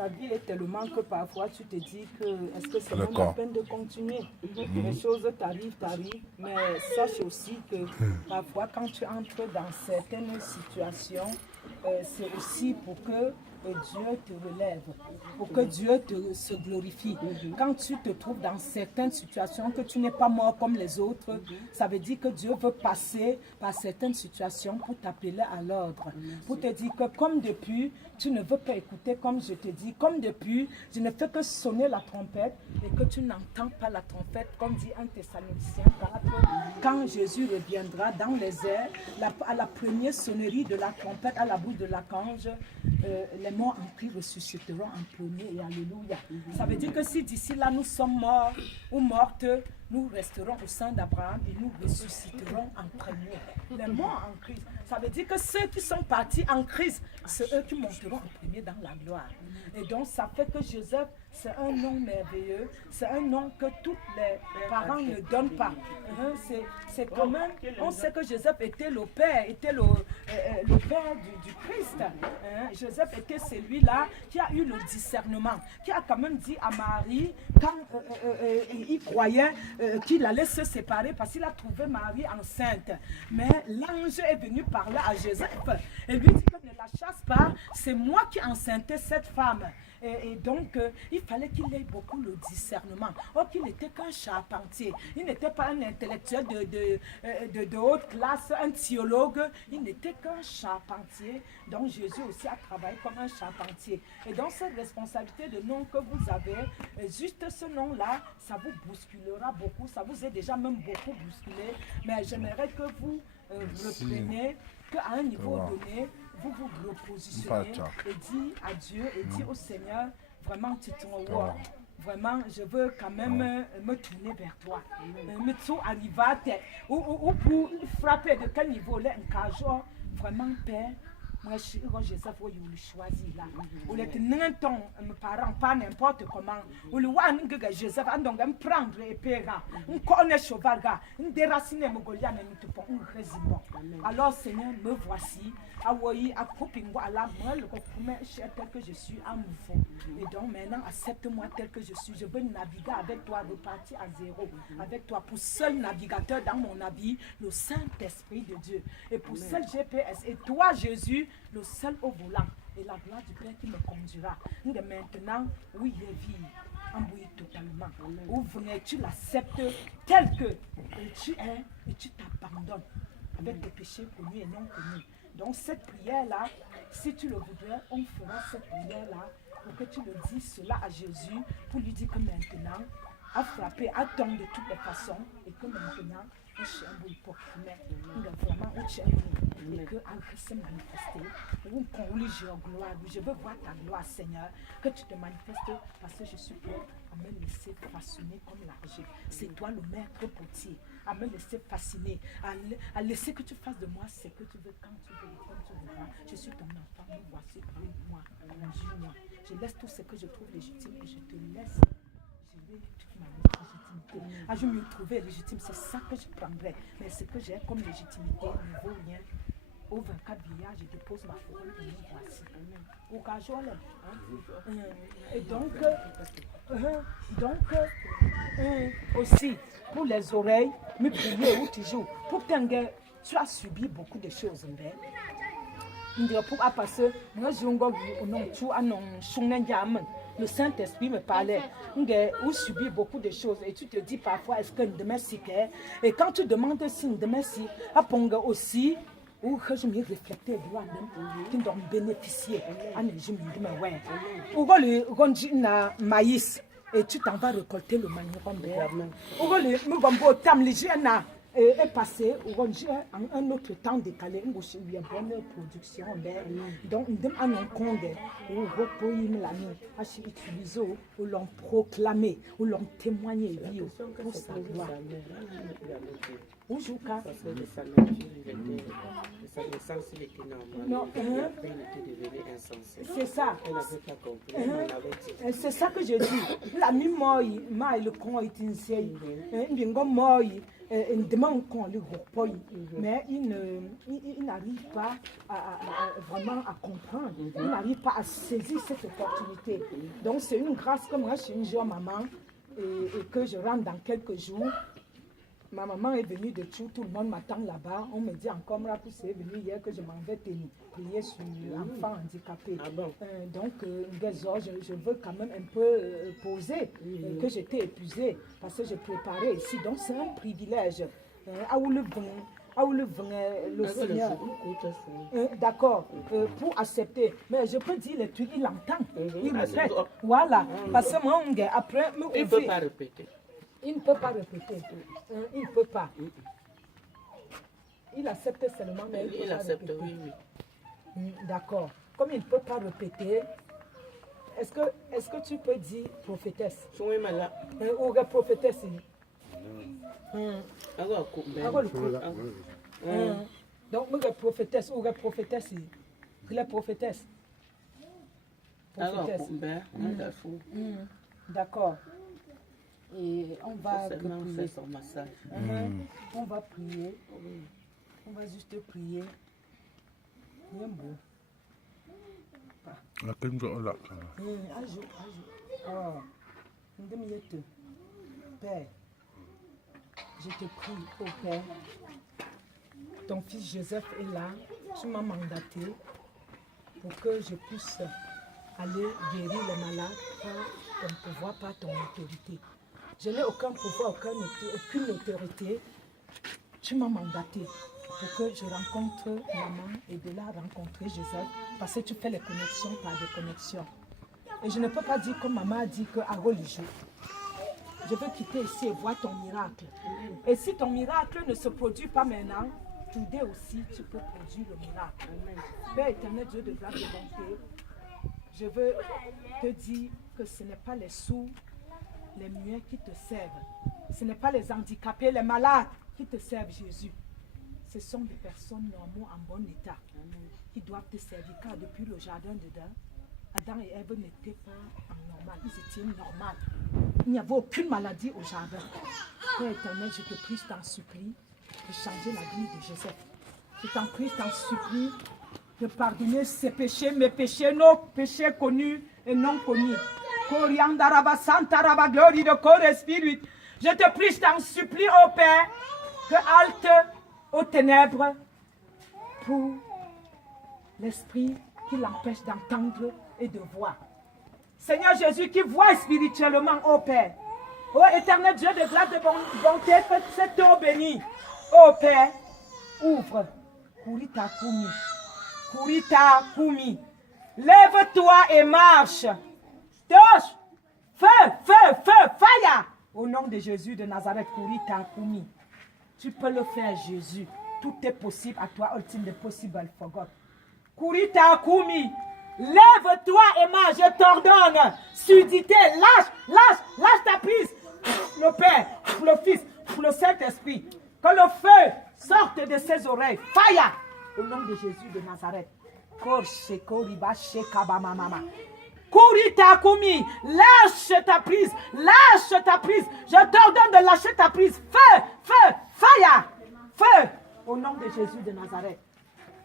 ta vie est tellement que parfois tu te dis que est-ce que c'est même la peine de continuer? Les choses t'arrivent, mais sache aussi que parfois quand tu entres dans certaines situations, c'est aussi pour que Dieu te relève, pour que Dieu se glorifie. Quand tu te trouves dans certaines situations, que tu n'es pas mort comme les autres, ça veut dire que Dieu veut passer par certaines situations pour t'appeler à l'ordre, pour te dire que comme depuis, tu ne veux pas écouter comme je te dis, comme depuis, je ne fais que sonner la trompette et que tu n'entends pas la trompette, comme dit 1 Thessaloniciens 4, quand Jésus reviendra dans les airs, à la première sonnerie de la trompette, à la bouche de l'archange, les morts en Christ ressusciteront en premier et alléluia. Ça veut dire que si d'ici là nous sommes morts ou mortes, nous resterons au sein d'Abraham et nous ressusciterons en premier. Les morts en Christ, ça veut dire que ceux qui sont partis en Christ, c'est eux qui monteront en premier dans la gloire. Et donc ça fait que Joseph, c'est un nom merveilleux, c'est un nom que tous les parents ne donnent pas. C'est quand même, on sait que Joseph était le père, le père du Christ. Joseph était celui-là qui a eu le discernement, qui a quand même dit à Marie, quand il croyait qu'il allait se séparer parce qu'il a trouvé Marie enceinte. Mais l'ange est venu parler à Joseph et lui dit que ne la chasse pas, c'est moi qui enceinte cette femme. Et donc, il fallait qu'il ait beaucoup le discernement. Or, qu'il n'était qu'un charpentier. Il n'était pas un intellectuel de haute classe, un théologue. Il n'était qu'un charpentier. Donc, Jésus aussi a travaillé comme un charpentier. Et donc, cette responsabilité de nom que vous avez, juste ce nom-là, ça vous bousculera beaucoup. Ça vous est déjà même beaucoup bousculé. Mais j'aimerais que vous repreniez qu'à un niveau donné, vous vous repositionnez et dites à Dieu et dites au Seigneur, vraiment, tu t'en vois. Vraiment, je veux quand même me tourner vers toi. Me tout arriver à terre. Ou pour frapper de quel niveau là, un jour, vraiment, Père. Moi, je Joseph, il choisit là. Ou les tenants, mes parents, pas n'importe comment. Ou le one que Joseph a donc un prendre et père, un cornet cheval, un déraciner mon Goliath et nous te pont, un résumé. Alors, Seigneur, me voici. Awoyi, à Popingo, à la moi, le premier cher tel que je suis, à nouveau. Et donc, maintenant, accepte-moi tel que je suis. Je veux naviguer avec toi, repartir à zéro. Avec toi, pour seul navigateur dans mon avis, le Saint-Esprit de Dieu. Et pour seul GPS. Et toi, Jésus, le seul au volant et la gloire du Père qui me conduira. De maintenant, oui, il est vie, embrouillé totalement. Ou venez, tu l'acceptes tel que tu es et tu t'abandonnes avec des péchés connus et non connus. Donc cette prière-là, si tu le voudrais, on fera cette prière-là pour que tu le dises cela à Jésus, pour lui dire que maintenant, à frapper, à tendre de toutes les façons et que maintenant, et que se manifester. Je veux voir ta gloire, Seigneur, que tu te manifestes parce que je suis prêt à me laisser façonner comme l'argile. C'est toi le maître potier, à me laisser fasciner, à laisser que tu fasses de moi ce que tu veux, quand tu veux, comme tu voudras. Je suis ton enfant, me voici, prends-moi, conduis-moi. Je laisse tout ce que je trouve légitime et je te laisse. Je vais toute ma légitimité. Ah, je me trouvais légitime, c'est ça que je prendrais. Mais ce que j'ai comme légitimité ne vaut rien. Au 24 vieillard, je dépose ma couronne et me voici. Au cas où, et donc, aussi, pour les oreilles, me prier ou toujours. Pour t'enguer, tu as subi beaucoup de choses. Pour passer, moi, je le Saint-Esprit me parlait. Ou subit beaucoup de choses. Et tu te dis parfois, est-ce que demain si? Et quand tu demandes si demain si, aussi, ou que je me réfléchis qui doit bénéficier. Je me dis, ouais. Ou que le maïs, et tu t'en vas récolter le manioc. Ou que le tam est passé un autre temps décalé, une bonne production. Donc, on a compte où l'on utilisé, où l'on proclamé, où l'on témoigné pour sa gloire. Ujuka. Parce que de sa nature, de sa naissance, il était normal. Non, Et après, il était devenu insensé. C'est ça. Elle n'avait pas compris. Elle avait dit. C'est ça que je dis. La mi moi, le con est insensé. Bingo moi, il demande qu'on le repose. Mais il n'arrive pas vraiment à comprendre. Il n'arrive pas à saisir cette opportunité. Donc c'est une grâce que moi je suis une jeune maman et que je rentre dans quelques jours. Ma maman est venue de tout le monde m'attend là-bas. On me dit encore, c'est venu hier que je m'en vais prier sur l'enfant handicapé. Ah bon? Donc, je veux quand même un peu poser, que j'étais épuisée parce que j'ai préparé ici. Donc, c'est un privilège. Le Seigneur. D'accord, pour accepter. Mais je peux dire les trucs, il entend. Il répète. Voilà. Parce que moi, après, il ne peut pas répéter. Il ne peut pas répéter. Il ne peut pas. Il accepte seulement, mais il accepte, répéter. Oui. D'accord. Comme il ne peut pas répéter, est-ce que tu peux dire prophétesse? Oui, mais là. Ou prophétesse? Donc, prophétesse, ou prophétesse? La prophétesse. D'accord. Et on va prier. Son massage. On va prier. On va juste prier. Père, je te prie, oh Père, ton fils Joseph est là, tu m'as mandaté pour que je puisse aller guérir les malades par ton pouvoir, par ton autorité. Je n'ai aucun pouvoir, aucune autorité. Tu m'as mandaté pour que je rencontre maman et de là rencontrer Joseph parce que tu fais les connexions par des connexions. Et je ne peux pas dire comme maman a dit que à religieux. Je veux quitter ici et voir ton miracle. Et si ton miracle ne se produit pas maintenant, today aussi tu peux produire le miracle. Père éternel, Dieu de grâce et de bonté, je veux te dire que ce n'est pas les sourds, les muets qui te servent. Ce n'est pas les handicapés, les malades qui te servent, Jésus. Ce sont des personnes normales en bon état qui doivent te servir. Car depuis le jardin d'Éden, Adam et Ève n'étaient pas en normal. Ils étaient normaux. Il n'y avait aucune maladie au jardin. Père éternel, je te prie, je t'en supplie de changer la vie de Joseph. Je t'en prie, je t'en supplie de pardonner ses péchés, mes péchés, nos péchés connus et non connus. Glory de corps et spirit. Je te prie, je t'en supplie, ô Père, que halte aux ténèbres pour l'esprit qui l'empêche d'entendre et de voir. Seigneur Jésus qui voit spirituellement, ô Père. Ô éternel Dieu de grâce, de bonté, que cette eau bénie, ô Père, ouvre. Kurita Kumi. Kurita Kumi. Lève-toi et marche. Touche. Feu, feu, feu, fire. Au nom de Jésus de Nazareth, Kurita Kumi. Tu peux le faire, Jésus. Tout est possible à toi. All things are possible for God. Kurita Kumi. Lève-toi et marche. Je t'ordonne. Sudité, lâche ta prise. Le Père, le Fils, le Saint-Esprit. Que le feu sorte de ses oreilles. Fire. Au nom de Jésus de Nazareth. Kurita Kumi, lâche ta prise, lâche ta prise. Je t'ordonne de lâcher ta prise. Feu, feu, fire, feu. Au nom de Jésus de Nazareth.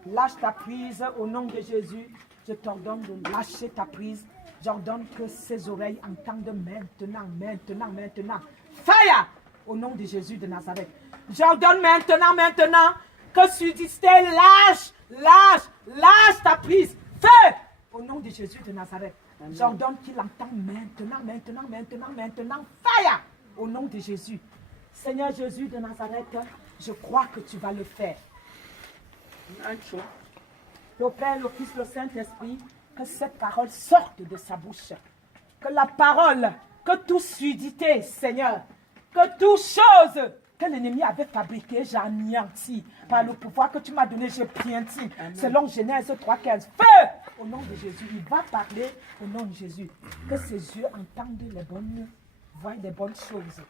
Lâche ta prise au nom de Jésus. Je t'ordonne de lâcher ta prise. J'ordonne que ses oreilles entendent maintenant. Fire! Au nom de Jésus de Nazareth. J'ordonne maintenant que sudité lâche ta prise. Feu! Au nom de Jésus de Nazareth. J'ordonne qu'il entend maintenant. Fire! Au nom de Jésus. Seigneur Jésus de Nazareth, je crois que tu vas le faire. Le Père, le Fils, le Saint-Esprit, que cette parole sorte de sa bouche. Que la parole, que toute sudité, Seigneur, que toute chose que l'ennemi avait fabriquée, j'anéantis. Par le pouvoir que tu m'as donné, je piétine. Selon Genèse 3,15. Feu! Au nom de Jésus, il va parler au nom de Jésus. Que ses yeux entendent les bonnes voix, des bonnes choses.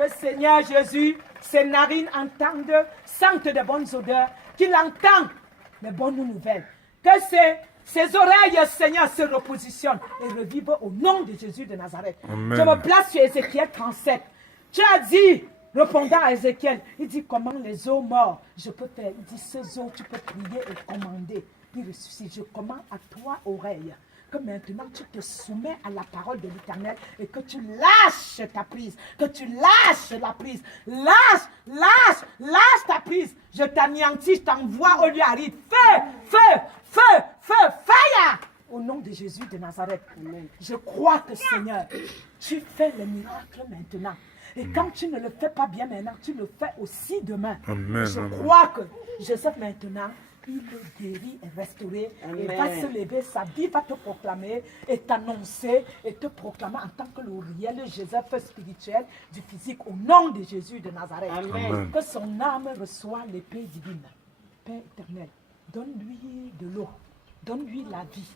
Que Seigneur Jésus, ses narines entendent, sentent de bonnes odeurs, qu'il entende les bonnes nouvelles. Que ses oreilles, Seigneur, se repositionnent et revivent au nom de Jésus de Nazareth. Amen. Je me place sur Ézéchiel 37. Tu as dit, répondant à Ézéchiel, il dit comment les os morts, je peux faire. Il dit ces os, tu peux prier et commander. Il ressuscite. Je commande à toi, oreille, que maintenant tu te soumets à la parole de l'Éternel et que tu lâches ta prise, que tu lâches la prise. Lâche ta prise. Je t'anéantis, je t'envoie au lieu aride. Fire! Au nom de Jésus de Nazareth. Amen. Je crois que Seigneur, tu fais le miracle maintenant. Et quand tu ne le fais pas bien maintenant, tu le fais aussi demain. Amen. Je crois que Joseph maintenant, il est guéri et restauré. Amen. Et va se lever, sa vie va te proclamer et t'annoncer et te proclamer en tant que le réel Joseph spirituel du physique au nom de Jésus de Nazareth. Amen. Que son âme reçoive l'épée divine. Père éternel, donne-lui de l'eau, donne-lui la vie.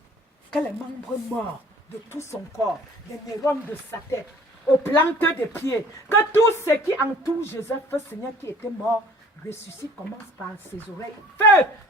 Que les membres morts de tout son corps, les neurones de sa tête, aux plantes des pieds, que tout ce qui entoure Joseph, Seigneur, qui était mort, ressuscite, commence par ses oreilles.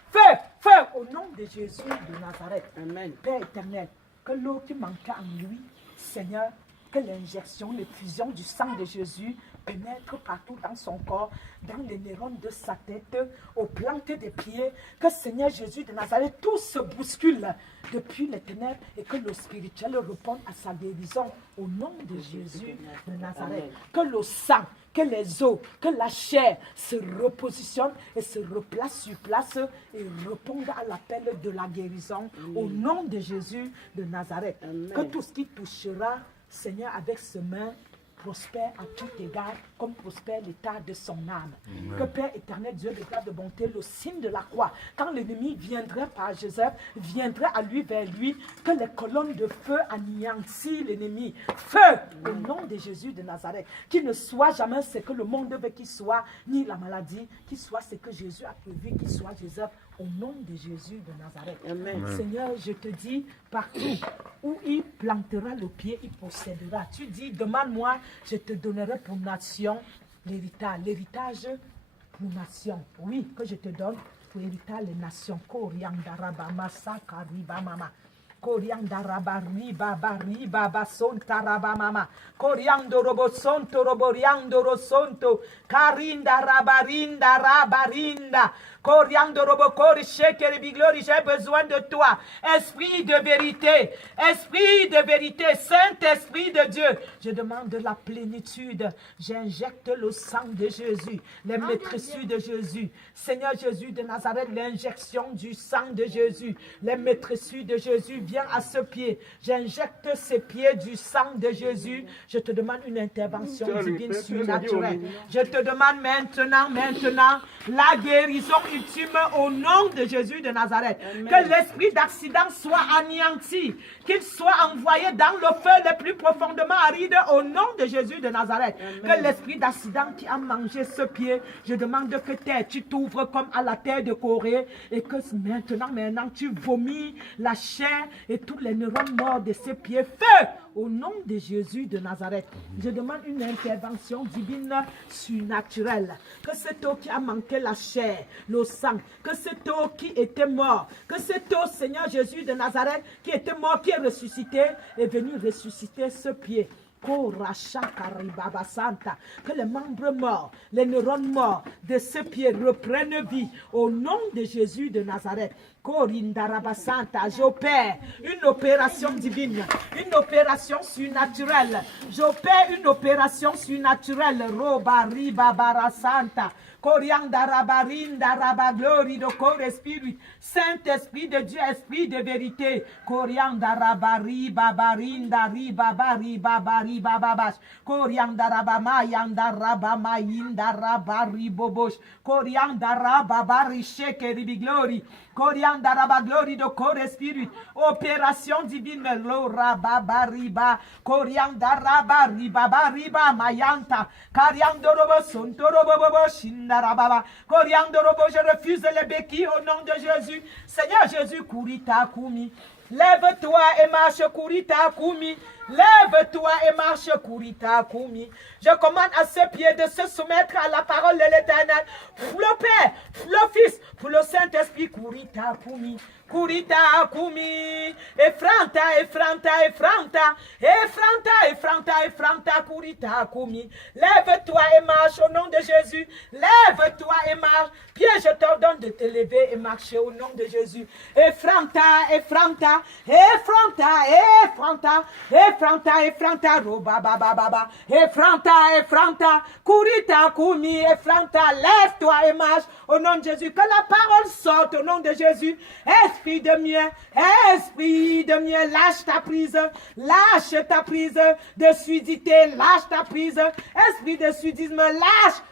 Feu, au nom de Jésus de Nazareth. Amen. Père éternel, que l'eau qui manquait en lui, Seigneur, que l'injection, l'effusion du sang de Jésus pénètre partout dans son corps, dans les neurones de sa tête, aux plantes des pieds, que Seigneur Jésus de Nazareth, tout se bouscule depuis les ténèbres et que le spirituel réponde à sa guérison au nom de Jésus de Nazareth. Que le sang, que les os, que la chair se repositionnent et se replacent sur place et répondent à l'appel de la guérison au nom de Jésus de Nazareth. Amen. Que tout ce qui touchera, Seigneur, avec ses mains, prospère à tout égard, comme prospère l'état de son âme. Amen. Que Père éternel, Dieu de grâce de bonté, le signe de la croix, quand l'ennemi viendrait par Joseph, viendrait à lui vers lui, que les colonnes de feu anéantissent l'ennemi. Feu, au nom de Jésus de Nazareth, qu'il ne soit jamais ce que le monde veut qu'il soit, ni la maladie, qu'il soit ce que Jésus a prévu qu'il soit Joseph, au nom de Jésus de Nazareth. Amen. Amen. Seigneur, je te dis, partout où il plantera le pied, il possédera. Tu dis, demande-moi, je te donnerai pour nation l'héritage. L'héritage pour nation. Oui, que je te donne pour héritage les nations. Koriandaraba masaka riba mama. Koriandaraba riba bariba basonta raba mama. Koriando robo sonto roboriando rosonto. Karinda rabarinda rabarinda. Coriando robo cori shekere biglori, j'ai besoin de toi. Esprit de vérité, Saint-Esprit de Dieu. Je demande de la plénitude. J'injecte le sang de Jésus, les maîtresses de Jésus. Seigneur Jésus de Nazareth, l'injection du sang de Jésus, les maîtresses de Jésus, viens à ce pied. J'injecte ces pieds du sang de Jésus. Je te demande une intervention divine surnaturelle. Je te demande maintenant, la guérison ultime au nom de Jésus de Nazareth. Amen. Que l'esprit d'accident soit anéanti, qu'il soit envoyé dans le feu le plus profondément aride au nom de Jésus de Nazareth. Amen. Que l'esprit d'accident qui a mangé ce pied, je demande que tu t'ouvres comme à la terre de Corée et que maintenant tu vomis la chair et tous les neurones morts de ces pieds. Feu au nom de Jésus de Nazareth. Je demande une intervention divine surnaturelle. Que cette eau qui a manqué la chair, le sang, que cette eau qui était morte, que cette eau, Seigneur Jésus de Nazareth, qui était mort, qui est ressuscité, est venu ressusciter ce pied. Que les membres morts, les neurones morts de ce pied reprennent vie au nom de Jésus de Nazareth. J'opère une opération divine, une opération surnaturelle. J'opère une opération surnaturelle. Roba riba barasanta. Corianda rabarinda rabaglori de corps esprit. Saint-Esprit de Dieu, esprit de vérité. Corianda rabariba barinda riba bariba bariba babash. Corianda rabamayanda rabamayinda rabaribobosh. Corianda rababari shekeribiglori. Corianda rabaglori de corps esprit. Opération divine. Lo rababariba. Corianda rabariba bariba mayanta. Cariando robo sontorobo shinda. Je refuse les béquilles au nom de Jésus. Seigneur Jésus, Kurita Kumi. Lève-toi et marche, Kurita Kumi. Lève-toi et marche, Kurita Kumi. Je commande à ses pieds de se soumettre à la parole de l'Éternel. Pour le Père, pour le Fils, pour le Saint-Esprit, Kurita Kumi. Kurita Kumi. Efranta, Efranta, Efranta. Efranta, Efranta, Efranta, Kurita Kumi. Lève-toi et marche au nom de Jésus. Lève-toi et marche. Pierre, je t'ordonne de te lever et marcher au nom de Jésus. Efranta, Efranta, Efranta, Efranta, Efranta, Efranta, Roba, Baba, Baba, Efranta, Efranta, Kurita, Kumi, Efranta, lève-toi et marche au nom de Jésus. Que la parole sorte au nom de Jésus. Esprit de mieux, lâche ta prise de sudité, lâche ta prise, esprit de sudisme,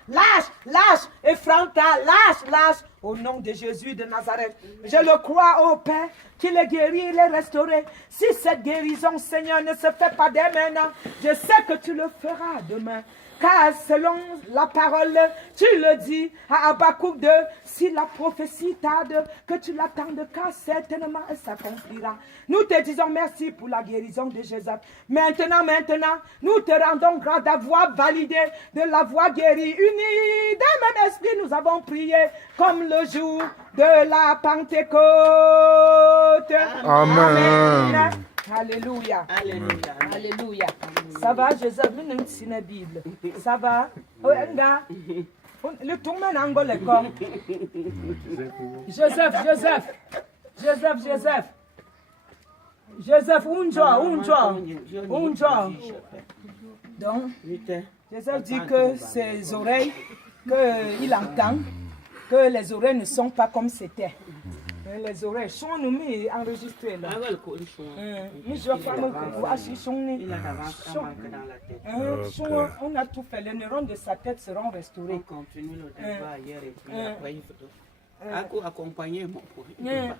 lâche, Efranta, lâche, au nom de Jésus de Nazareth. Je le crois au Père, qu'il est guéri, il est restauré. Si cette guérison, Seigneur, ne se fait pas dès maintenant, je sais que tu le feras demain. Car selon la parole, tu le dis à Habakkuk 2, si la prophétie tarde, que tu l'attendes, car certainement elle s'accomplira. Nous te disons merci pour la guérison de Jésus. Maintenant, nous te rendons grâce d'avoir validé, de l'avoir guéri. Unis d'un même esprit, nous avons prié comme le jour de la Pentecôte. Amen. Alléluia. Alléluia. Alléluia. Ça va, Joseph, nous avons Bible. Ça va? Le tourment en Angola. Joseph, unjo. Donc, Joseph dit que ses oreilles, qu'il entend, que les oreilles ne sont pas comme c'était. Les oreilles sont nous enregistrées là. On a tout fait. Les neurones de sa tête seront restaurés. On continue le débat hier et puis après il faut accompagner mon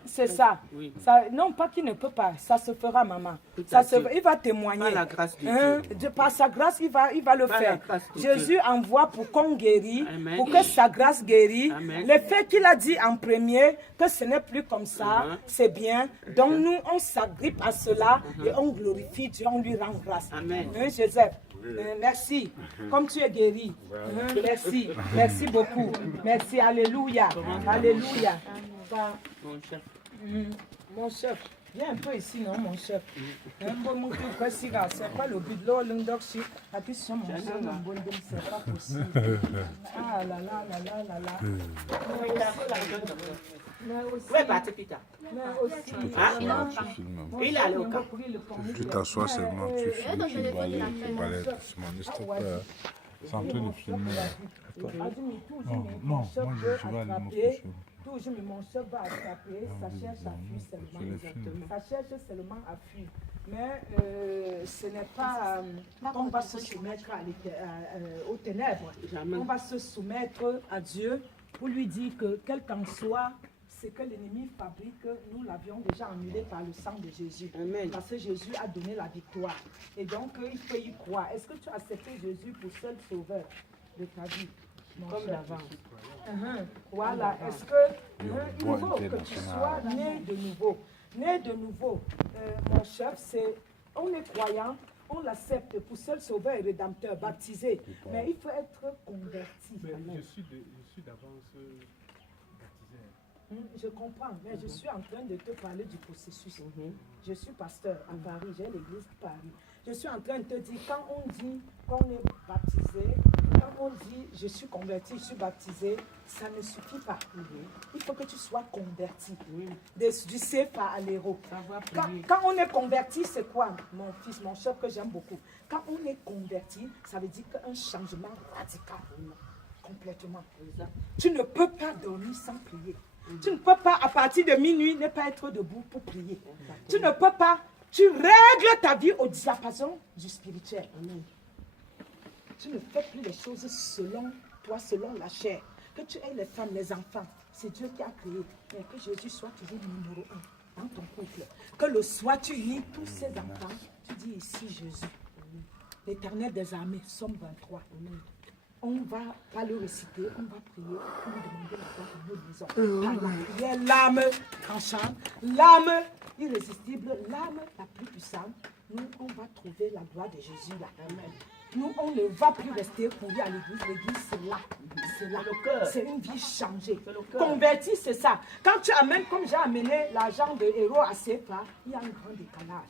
c'est ça. Oui. Ça. Non, pas qu'il ne peut pas. Ça se fera, maman. Il va témoigner. Par la grâce de Dieu. Par sa grâce, il va le faire. Jésus envoie pour qu'on guérisse, pour que sa grâce guérisse. Le fait qu'il a dit en premier que ce n'est plus comme ça, c'est bien. Donc nous, on s'agrippe à cela et on glorifie Dieu, on lui rend grâce. Amen. Joseph. Merci. Comme tu es guéri. Merci. Merci beaucoup. Merci. Alléluia. Alléluia. Mon chef. Viens un peu ici, non, mon chef. C'est pas le but de l'eau, c'est pas possible. Ah là là là là là là. Où est parti Peter? Il est allé au camp. Tu t'assois seulement, tu filmes, tu balais, ne stoppe pas. C'est en train de filmer. Non, moi je vais aller me coucher. Toujours, mais mon chef va attraper, ça cherche à fuir seulement. Ça cherche seulement à fuir. Mais ce n'est pas qu'on va se soumettre aux ténèbres. On va se soumettre à Dieu pour lui dire que quel qu'en soit ce que l'ennemi fabrique, nous l'avions déjà annulé par le sang de Jésus. Amen. Parce que Jésus a donné la victoire. Et donc, il faut y croire. Est-ce que tu as accepté Jésus pour seul sauveur de ta vie? Comme d'avant. Voilà. Est-ce que il faut que tu sois né de nouveau? Né de nouveau, mon chef, c'est on est croyant, on l'accepte pour seul sauveur et rédempteur, baptisé. Mais il faut être converti. Mais je suis d'avance baptisé. Je comprends, mais je suis en train de te parler du processus. Je suis pasteur à Paris, j'ai l'église de Paris. Je suis en train de te dire, quand on dit qu'on est baptisé, quand on dit je suis converti, je suis baptisé, ça ne suffit pas. Il faut que tu sois converti. Du CFA à l'héros. Quand on est converti, c'est quoi, mon fils, mon chef que j'aime beaucoup? Quand on est converti, ça veut dire qu'un changement radical, complètement. Tu ne peux pas dormir sans prier. Tu ne peux pas, à partir de minuit, ne pas être debout pour prier. Tu ne peux pas. Tu règles ta vie au diapason du spirituel. Tu ne fais plus les choses selon toi, selon la chair. Que tu aies les femmes, les enfants, c'est Dieu qui a créé. Mais que Jésus soit toujours numéro 1 dans ton couple. Que le soir, tu lis tous ces enfants, tu dis ici Jésus. L'Éternel des armées, Somme 23. On ne va pas le réciter, on va prier, on va demander la foi que nous lisons. Par la prière, l'âme tranchante, l'âme irrésistible, l'âme la plus puissante, nous, on va trouver la gloire de Jésus là. Amen. Nous, on ne va plus rester pourris à l'église. L'église, c'est là. C'est là. C'est une vie changée. Converti, c'est ça. Quand tu amènes, comme j'ai amené l'argent de héros à ses pas, il y a un grand décalage.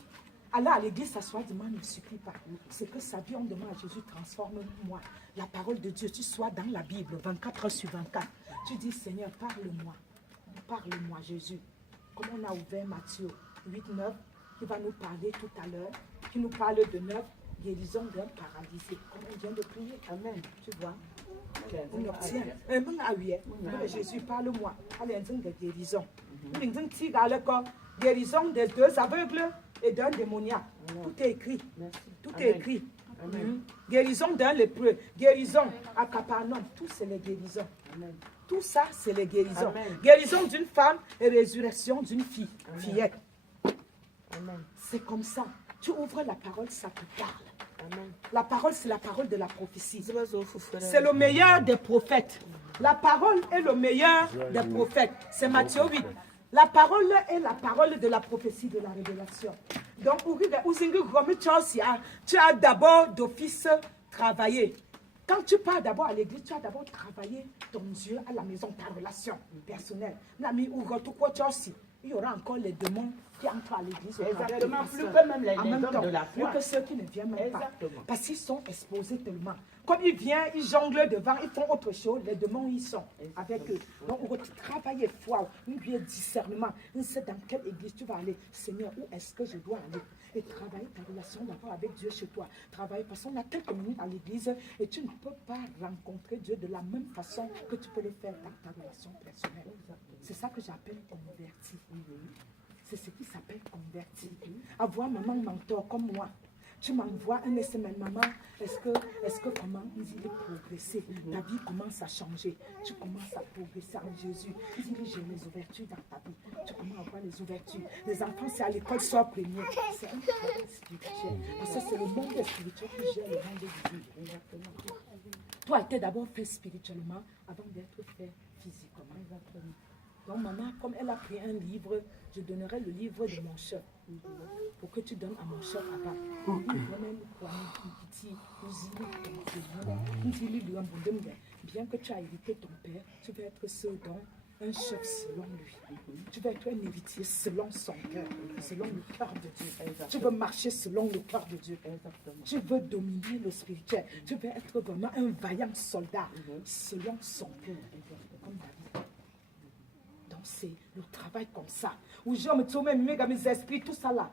Aller à l'église, s'asseoir, demande, ne suffit pas. C'est que sa vie, on demande à Jésus, transforme-moi. La parole de Dieu, tu sois dans la Bible, 24 heures sur 24. Tu dis, Seigneur, parle-moi. Parle-moi, Jésus. Comme on a ouvert Matthieu 8, 9, qui va nous parler tout à l'heure, qui nous parle de 9, guérison d'un paralysé. Comme on vient de prier. Amen. Tu vois? On obtient. Jésus, parle-moi. Allez, on de guérison. Guérison des 2 aveugles et d'un démoniaque. Tout est écrit. Tout est écrit. Guérison d'un lépreux. Guérison à Capernaum. Tout, c'est les guérisons. Amen. Tout ça, c'est les guérisons. Amen. Guérison d'une femme et résurrection d'une fillette. C'est comme ça. Tu ouvres la parole, ça te parle. Amen. La parole, c'est la parole de la prophétie. C'est le meilleur des prophètes. La parole est le meilleur des prophètes. C'est Matthieu 8. La parole est la parole de la prophétie, de la révélation. Donc, tu as d'abord d'office travaillé. Quand tu pars d'abord à l'église, tu as d'abord travaillé ton Dieu à la maison, ta relation personnelle. Il y aura encore les démons qui entrent à l'église. Exactement, plus que même les hommes de la foi. Plus que ceux qui ne viennent même pas. Parce qu'ils sont exposés tellement. Comme ils viennent, ils jonglent devant, ils font autre chose, les démons ils sont avec eux. Donc on va travailler foi, un bien discernement. On sait dans quelle église tu vas aller. Seigneur, où est-ce que je dois aller? Et travailler ta relation d'abord avec Dieu chez toi. Travailler parce qu'on a quelques minutes à l'église et tu ne peux pas rencontrer Dieu de la même façon que tu peux le faire dans ta relation personnelle. C'est ça que j'appelle converti. C'est ce qui s'appelle converti. Avoir maman mentor comme moi. Tu m'envoies un SMS, maman, est-ce que comment il est progressé? Ta vie commence à changer. Tu commences à progresser en Jésus. Il dit, j'ai les ouvertures dans ta vie. Tu commences à voir les ouvertures. Les enfants, c'est à l'école, soient premiers. C'est un travail spirituel. Parce que c'est le monde spirituel qui gère le monde de Dieu. Toi, tu es d'abord fait spirituellement avant d'être fait physiquement. Donc, maman, comme elle a pris un livre, je donnerai le livre de mon chef pour que tu donnes à mon chef papa. Bien que tu as hérité ton père, tu vas être selon un chef selon lui. Tu vas être un héritier selon son cœur, selon le cœur de Dieu. Tu veux marcher selon le cœur de Dieu. Tu veux dominer le spirituel. Tu veux être vraiment un vaillant soldat selon son cœur, comme David. C'est le travail comme ça. Où je me tourne, mes esprits, tout ça là.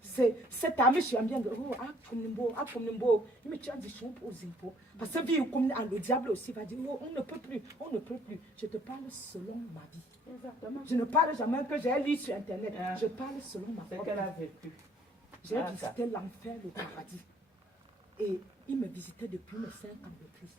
C'est cet ami, je suis bien de mais tu as des choses aux impôts. Parce que le diable aussi va dire, oh, on ne peut plus. Je te parle selon ma vie. Exactement. Je ne parle jamais que j'ai lu sur Internet. Je parle selon ma propre vie. J'ai visité l'enfer, le paradis. Et il me visitait depuis mes 5 ans de Christ.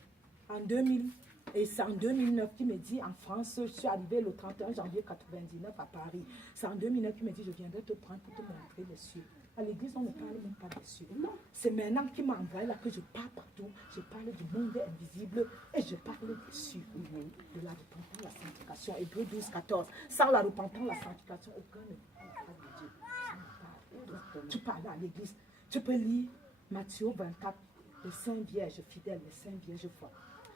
En 2000. Et c'est en 2009 qu'il me dit, en France, je suis arrivée le 31 janvier 1999 à Paris. C'est en 2009 qu'il me dit, je viendrai te prendre pour te montrer les cieux. À l'église, on ne parle même pas des cieux. Non. C'est maintenant qu'il m'a envoyé là que je parle partout. Je parle du monde invisible et je parle des cieux. De la repentance, la sanctification. Hébreux 12, 14. Sans la repentance, la sanctification, aucun ne parle de Dieu. Tu parles à l'église. Tu peux lire Matthieu 24, les saints vierges fidèles, les saints vierges forts.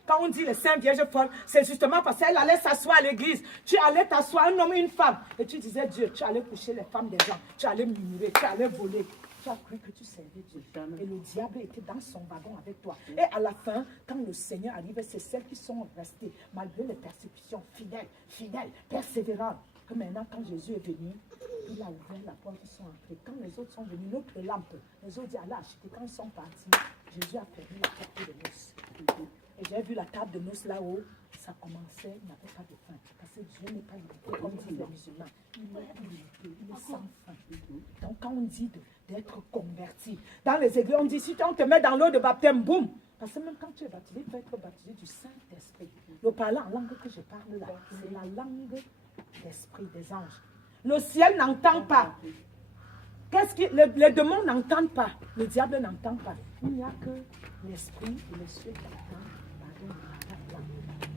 Quand on dit les saints vierges folles, c'est justement parce qu'elle allait s'asseoir à l'église. Tu allais t'asseoir, un homme et une femme. Et tu disais, Dieu, tu allais coucher les femmes des gens. Tu allais murmurer, tu allais voler. Tu as cru que tu servais Dieu. Et le diable était dans son wagon avec toi. Et à la fin, quand le Seigneur arrivait, c'est celles qui sont restées, malgré les persécutions, fidèles, persévérantes. Que maintenant, quand Jésus est venu, il a ouvert la porte, ils sont entrés. Quand les autres sont venus, notre lampe, les autres disent, allez acheter. Quand ils sont partis, Jésus a fermé la porte de noces. Et j'ai vu la table de noces là-haut, ça commençait, il n'y avait pas de faim. Parce que Dieu n'est pas limité, comme disent les musulmans. Il est illimité, il est sans fin. Donc quand on dit d'être converti, dans les églises, on dit, si on te met dans l'eau de baptême, boum. Parce que même quand tu es baptisé, tu vas être baptisé du Saint-Esprit. Le parler en langue que je parle là, c'est la langue d'esprit des anges. Le ciel n'entend pas. Les démons n'entendent pas. Le diable n'entend pas. Il n'y a que l'esprit et le ciel qui entendent.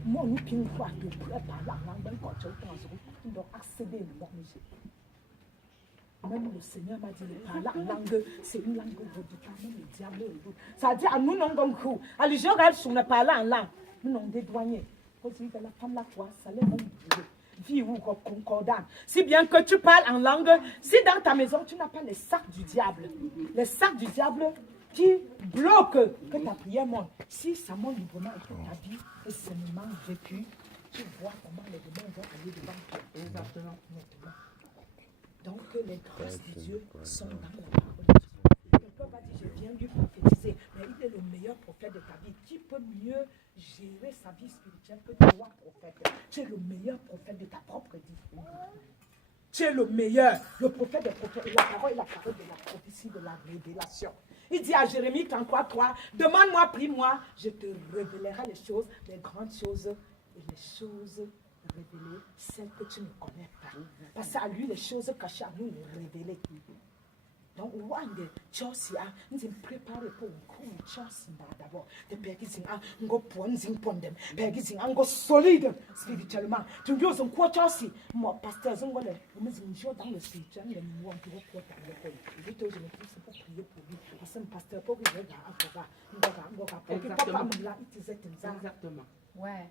Moi, nous qui nous voit de près par la langue, quand tu as accéder le bon musée. Même le Seigneur m'a dit, la langue, c'est une langue redoutable, même le diable le doute. Ça dit à nous, non, donc, à l'Israël, si on ne parle en langue, nous, non, dédouaniers. Quand tu dis que la femme, la toi, ça l'est mon vie ou concordant. Si bien que tu parles en langue, si dans ta maison, tu n'as pas les sacs du diable, qui bloquent que ta prière monte. Si ça monte librement et que ta vie est sainement vécue, tu vois comment les démons vont aller devant toi. Exactement. Donc les grâces de Dieu sont dans la parole de Dieu. Quelqu'un va dire, je viens lui prophétiser, mais il est le meilleur prophète de ta vie. Qui peut mieux gérer sa vie spirituelle que toi, prophète? Tu es le meilleur prophète de ta propre vie. Tu es le meilleur, le prophète des prophètes. La parole est la parole de la prophétie, de la révélation. Il dit à Jérémie 33, demande-moi, prie-moi, je te révélerai les choses, les grandes choses et les choses révélées, celles que tu ne connais pas. Parce qu'à lui, les choses cachées à nous, les révélées. Donc, wande chosia nzi prepare pour un chosia d'abord. De pergizing ngo ponzing pondem, pergizing ngo solide spirituellement. Tu dis on quoi chosi, moi pasteur zongole, nous nous dans le spirituel, les mots qui vont quoi dans le col. Je te je me pousse pour prier pour lui. Parce que pasteur pour que je va exactement. Ouais.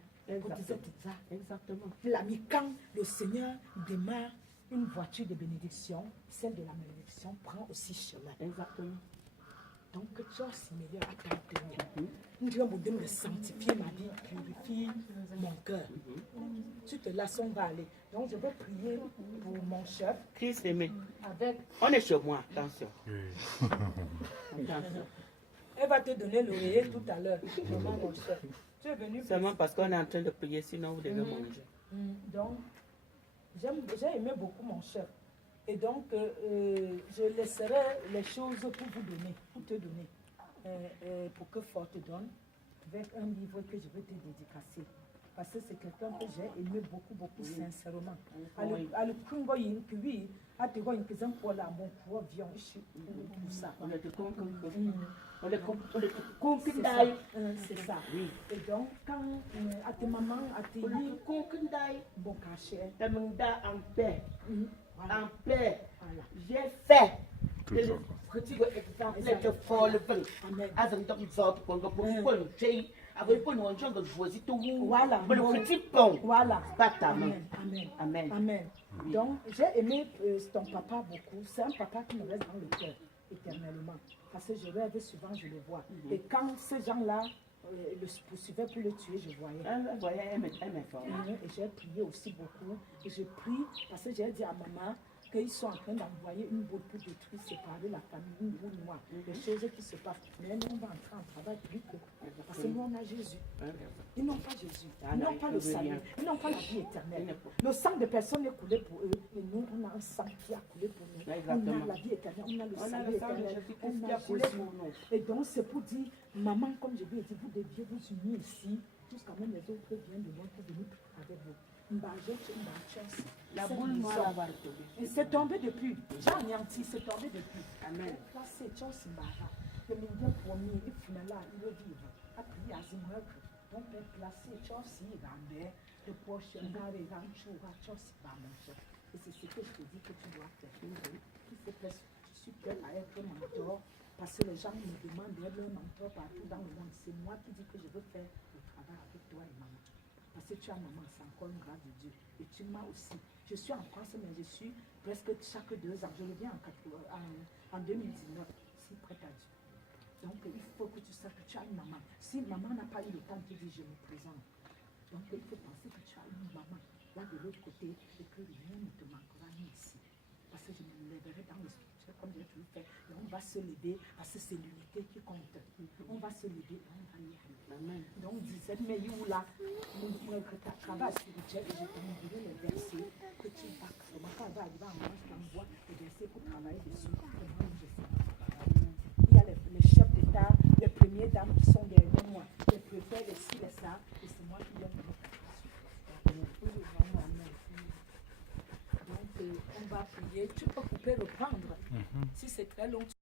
Exactement. L'ami quand le Seigneur démarre une voiture de bénédiction, celle de la malédiction prend aussi chemin. Exactement. Donc, tu as si meilleur à ta plein. Nous devons me sanctifier ma vie, purifier mon cœur. Tu te laisses, on va aller. Donc, je vais prier pour mon chef. Christ aimé. Avec... On est chez moi, attention. Attention. Elle va te donner l'oreiller tout à l'heure. Mon chef. Tu es venu. Seulement parce qu'on est en train de prier, sinon vous devez manger. Donc, j'ai aimé beaucoup mon chef. Et donc, je laisserai les choses pour vous donner, pour te donner, pour que Fort te donne, avec un livre que je vais te dédicacer. Parce que c'est quelqu'un que j'ai aimé beaucoup, beaucoup sincèrement. À le Kungo Yin, oui, à te voir une question pour la mon pour avion, tout ça. On est c'est ça. Et donc, quand à tes mamans, à tes bon cachet, en paix. En paix. J'ai fait. Voilà. Amen. Amen. Donc, j'ai aimé ton papa beaucoup. C'est un papa qui me reste dans le cœur éternellement. Parce que je rêve souvent, je le vois. Et quand ces gens-là le poursuivaient pour le tuer, je voyais. Et j'ai prié aussi beaucoup. Et je prie parce que j'ai dit à maman qu'ils sont en train d'envoyer une boule pour détruire, séparer la famille, une boule noire. Les choses qui se passent. Mais nous, on va entrer en travail plus que. Parce que nous, on a Jésus. Ils n'ont pas Jésus. Ils n'ont pas le salut. Ils n'ont pas la vie éternelle. Le sang de personne est coulé pour eux. Et nous, on a un sang qui a coulé pour nous. On a la vie éternelle. On a le salut éternel. On a Jésus. Et donc, c'est pour dire, maman, comme je vous ai dit, vous deviez vous unir ici. Jusqu'à même les autres viennent de loin pour venir avec vous. La boule noire va retrouver. Et c'est tombé depuis. J'ai anéanti, c'est tombé depuis. Amen. Là, c'est Charles Mbara. Le milieu premier, il finit là, il veut vivre. Après, il y a Zimmerk. Donc, il est placé, Charles Mbara. Le prochain, il y a un Charles Mbara. Et c'est ce que je te dis que tu dois faire. Je suis prêt à être mentor. Parce que les gens me demandent d'être leur mentor partout dans le monde. C'est moi qui dis que je veux faire le travail avec toi et maman. Parce que tu as maman, c'est encore une grâce de Dieu. Et tu m'as aussi. Je suis en France, mais je suis presque chaque 2 ans. Je reviens en 2019, si prête à Dieu. Donc, il faut que tu saches que tu as une maman. Si maman n'a pas eu le temps de dire je me présente, donc il faut penser que tu as une maman là de l'autre côté et que rien ne te manquera ni ici. Parce que je me lèverai dans le spirituel comme j'ai toujours fait. Et on va se lever parce que c'est l'unité qui compte. On va se lever et on va y aller. Amen. Donc, disait, mais où là, que tu travail spirituel, et je te montrerai les versets que tu vas. Comment ça va arriver à moi, je t'envoie les versets pour travailler dessus. Il y a les chefs d'État, les premières dames qui sont derrière moi, les préfets, les ci, les ça, et c'est moi qui viens de me faire. Donc, on va prier. Tu peux couper, reprendre. Si c'est très long,